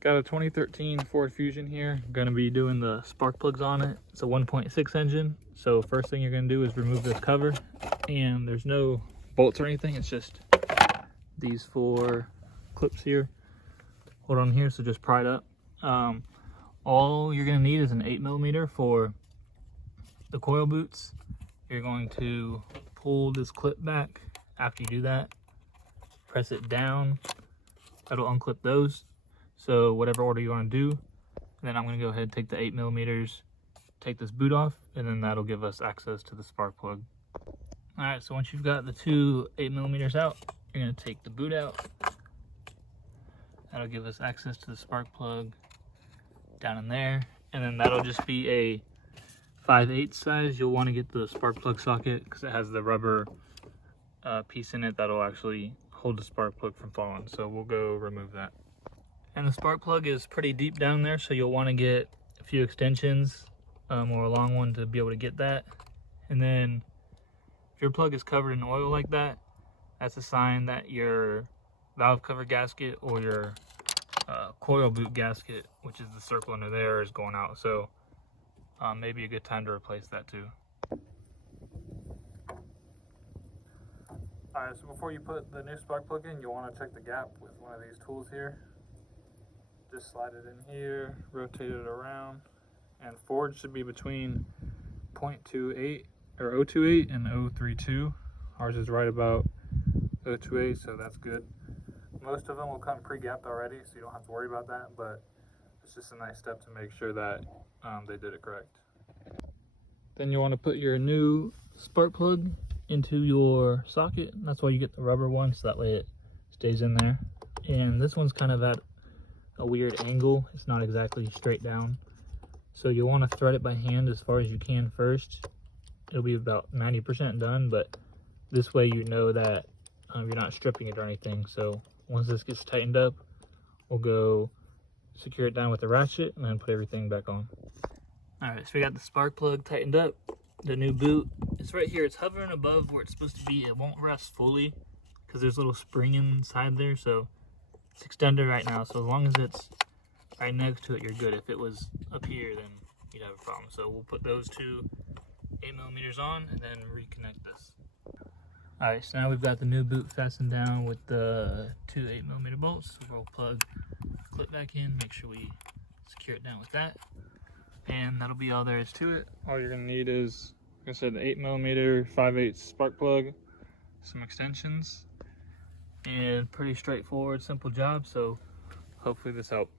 Got a 2013 Ford Fusion here. Gonna be doing the spark plugs on it. It's a 1.6 engine. So first thing you're gonna do is remove this cover, and there's no bolts or anything. It's just these 4 clips here. Hold on here, so just pry it up. All you're gonna need is an 8mm for the coil boots. You're going to pull this clip back. After you do that, press it down. That'll unclip those. So whatever order you want to do, then I'm going to go ahead and take the 8mm, take this boot off, and then that'll give us access to the spark plug. Alright, so once you've got the 2 8mm out, you're going to take the boot out. That'll give us access to the spark plug down in there, and then that'll just be a 5/8 size. You'll want to get the spark plug socket because it has the rubber piece in it that'll actually hold the spark plug from falling. So we'll go remove that. And the spark plug is pretty deep down there, so you'll want to get a few extensions or a long one to be able to get that. And then if your plug is covered in oil like that, that's a sign that your valve cover gasket or your coil boot gasket, which is the circle under there, is going out. So maybe a good time to replace that too. Alright, so before you put the new spark plug in, you'll want to check the gap with one of these tools here. Just slide it in here, rotate it around, and forward should be between 0.28 or 0.28 and 0.32. Ours is right about 0.28, so that's good. Most of them will come pre-gapped already, so you don't have to worry about that, but it's just a nice step to make sure that they did it correct. Then you want to put your new spark plug into your socket. That's why you get the rubber one, so that way it stays in there. And this one's kind of at a weird angle. It's not exactly straight down, so you'll want to thread it by hand as far as you can first. It'll be about 90% done, but this way you know that you're not stripping it or anything. So once this gets tightened up, we'll go secure it down with the ratchet and then put everything back on. Alright, so we got the spark plug tightened up. The new boot, it's right here. It's hovering above where it's supposed to be. It won't rest fully because there's a little spring inside there, so it's extended right now. So as long as it's right next to it, you're good. If it was up here, then you'd have a problem. So we'll put those 2 8mm on and then reconnect this. Alright, so now we've got the new boot fastened down with the 2 8mm bolts. So we'll plug the clip back in, make sure we secure it down with that. And that'll be all there is to it. All you're gonna need is, like I said, the 8mm 5/8 spark plug, some extensions, and pretty straightforward, simple job. So hopefully this helped.